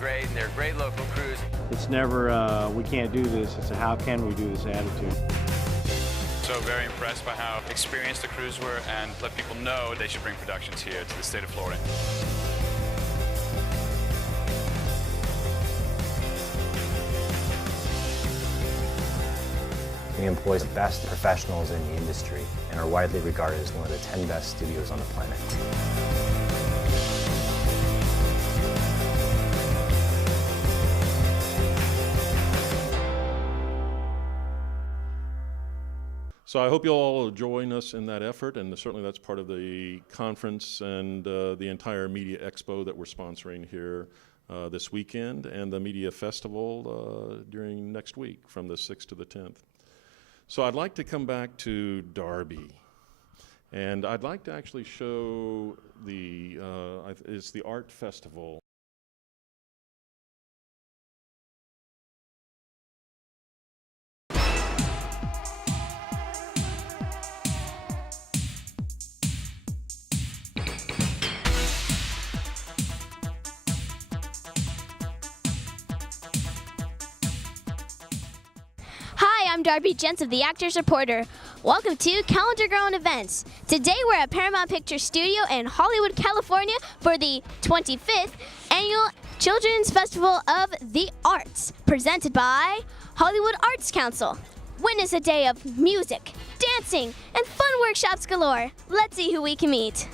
great, and they're great local crews. It's never, we can't do this, it's a how can we do this attitude. So very impressed by how experienced the crews were and let people know they should bring productions here to the state of Florida. We employ the best professionals in the industry and are widely regarded as one of the 10 best studios on the planet. So I hope you'll all join us in that effort, and certainly that's part of the conference and the entire media expo that we're sponsoring here this weekend, and the media festival during next week from the 6th to the 10th. So I'd like to come back to Dharbi, and I'd like to actually show the, it's the art festival. I'm Dharbi Jentz of the Actors Reporter. Welcome to Calendar Girl and Events. Today we're at Paramount Pictures Studio in Hollywood, California for the 25th Annual Children's Festival of the Arts, presented by Hollywood Arts Council. Witness a day of music, dancing, and fun workshops galore. Let's see who we can meet.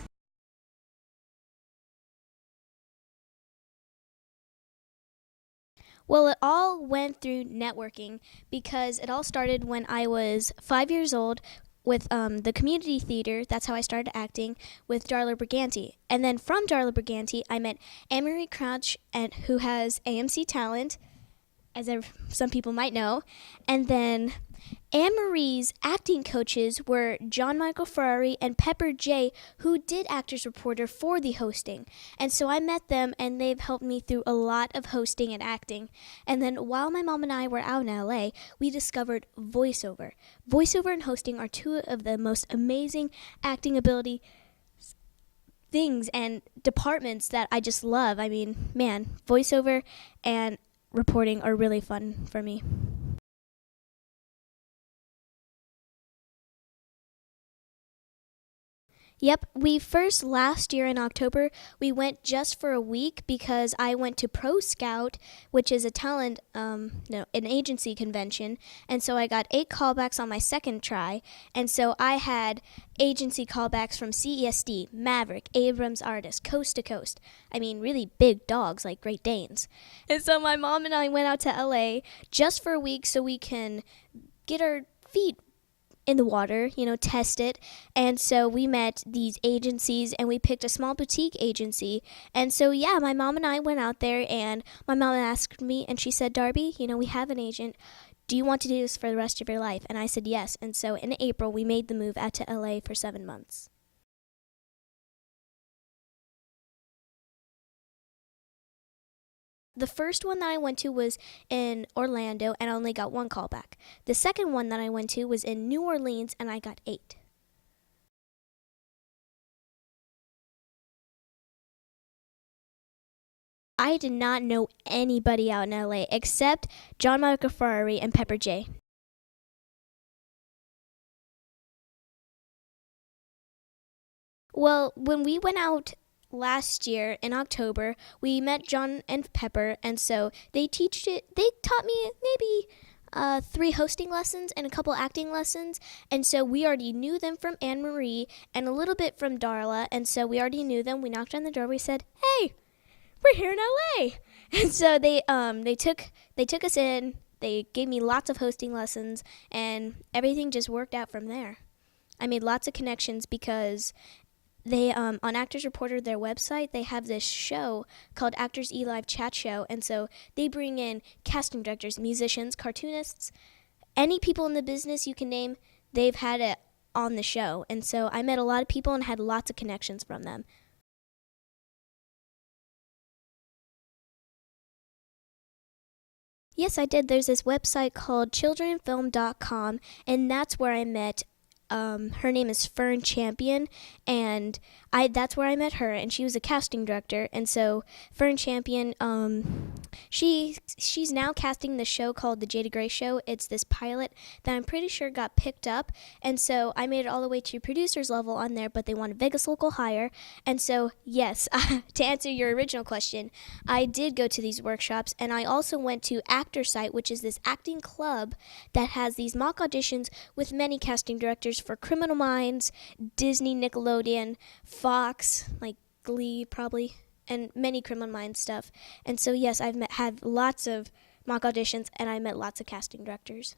Well, it all went through networking because it all started when I was 5 years old with the community theater. That's how I started acting with Darla Briganti. And then from Darla Briganti, I met Anne-Marie Crouch, who has AMC talent, as some people might know. And then Anne-Marie's acting coaches were John Michael Ferrari and Pepper J, who did Actors Reporter for the hosting. And so I met them, and they've helped me through a lot of hosting and acting. And then while my mom and I were out in LA, we discovered voiceover. Voiceover and hosting are two of the most amazing acting ability things and departments that I just love. I mean, man, voiceover and reporting are really fun for me. Yep, last year in October, we went just for a week because I went to Pro Scout, which is a talent, an agency convention, and so I got 8 callbacks on my second try, and so I had agency callbacks from CESD, Maverick, Abrams Artist, Coast to Coast. I mean, really big dogs like Great Danes. And so my mom and I went out to LA just for a week so we can get our feet in the water, test it. And so we met these agencies and we picked a small boutique agency. And so, yeah, my mom and I went out there and my mom asked me and she said, Dharbi, we have an agent. Do you want to do this for the rest of your life? And I said yes. And so in April, we made the move out to LA for 7 months. The first one that I went to was in Orlando, and I only got 1 callback. The second one that I went to was in New Orleans, and I got 8. I did not know anybody out in LA except John Michael Ferrari and Pepper J. Well, when we went out last year in October, we met John and Pepper, and so they taught me maybe 3 hosting lessons and a couple acting lessons, and so we already knew them from Anne-Marie and a little bit from Darla, and so we already knew them. We knocked on the door, we said, hey, we're here in LA. And so they took us in, they gave me lots of hosting lessons, and everything just worked out from there. I made lots of connections because they, on Actors Reporter, their website, they have this show called Actors eLive Chat Show, and so they bring in casting directors, musicians, cartoonists, any people in the business you can name, they've had it on the show. And so I met a lot of people and had lots of connections from them. Yes, I did. There's this website called childrenfilm.com, and that's where I met her name is Fern Champion, and that's where I met her, and she was a casting director. And so Fern Champion, she's now casting the show called The Jada Gray Show. It's this pilot that I'm pretty sure got picked up, and so I made it all the way to producer's level on there, but they wanted Vegas local hire. And so yes, to answer your original question, I did go to these workshops, and I also went to Actor Site, which is this acting club that has these mock auditions with many casting directors for Criminal Minds, Disney, Nickelodeon, Fox, like Glee probably, and many Criminal Minds stuff. And so yes, I've had lots of mock auditions, and I met lots of casting directors.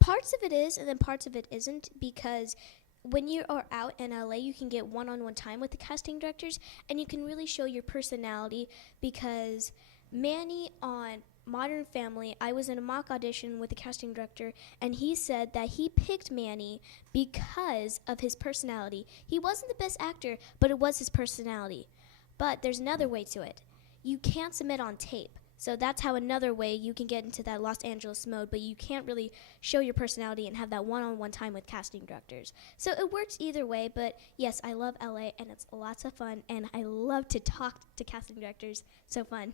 Parts of it is, and then parts of it isn't, because when you are out in LA, you can get one-on-one time with the casting directors, and you can really show your personality, because Manny on Modern Family, I was in a mock audition with the casting director, and he said that he picked Manny because of his personality. He wasn't the best actor, but it was his personality. But there's another way to it. You can't submit on tape. So that's how another way you can get into that Los Angeles mode, but you can't really show your personality and have that one-on-one time with casting directors. So it works either way, but yes, I love LA, and it's lots of fun, and I love to talk to casting directors. So fun.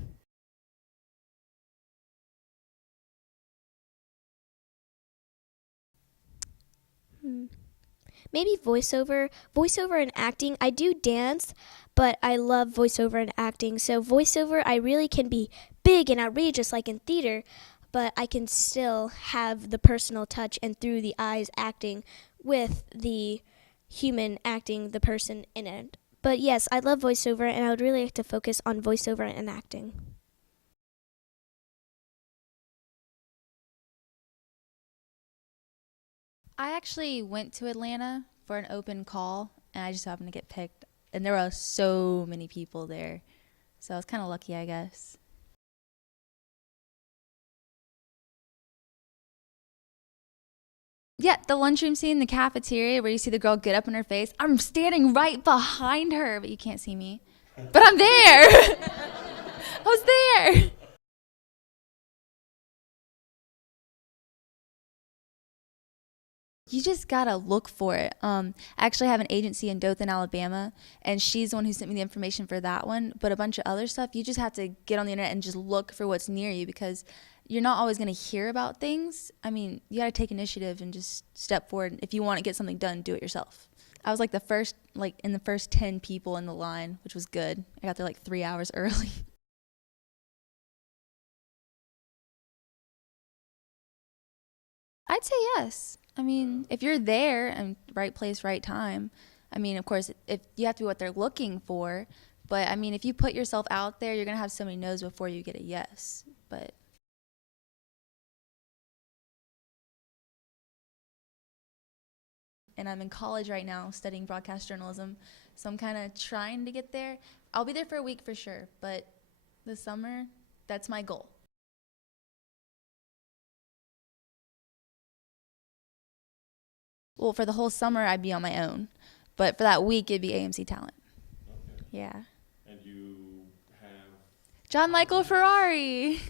Maybe voiceover and acting. I do dance, but I love voiceover and acting. So voiceover, I really can be big and outrageous like in theater, but I can still have the personal touch and through the eyes acting with the human acting the person in it. But yes, I love voiceover, and I would really like to focus on voiceover and acting. I actually went to Atlanta for an open call, and I just happened to get picked. And there were so many people there. So I was kind of lucky, I guess. Yeah, the lunchroom scene, the cafeteria, where you see the girl get up in her face. I'm standing right behind her, but you can't see me. But I'm there. I was there. You just gotta look for it. I actually have an agency in Dothan, Alabama, and she's the one who sent me the information for that one. But a bunch of other stuff, you just have to get on the internet and just look for what's near you, because you're not always gonna hear about things. I mean, you gotta take initiative and just step forward. If you want to get something done, do it yourself. I was like in the first 10 people in the line, which was good. I got there like 3 hours early. I'd say yes. I mean, if you're there and right place, right time, I mean, of course, if you have to be what they're looking for, but I mean, if you put yourself out there, you're going to have so many no's before you get a yes. But and I'm in college right now studying broadcast journalism, so I'm kind of trying to get there. I'll be there for a week for sure, but this summer, that's my goal. Well, for the whole summer, I'd be on my own. But for that week, it'd be AMC Talent. Okay. Yeah. And you have John Michael Ferrari.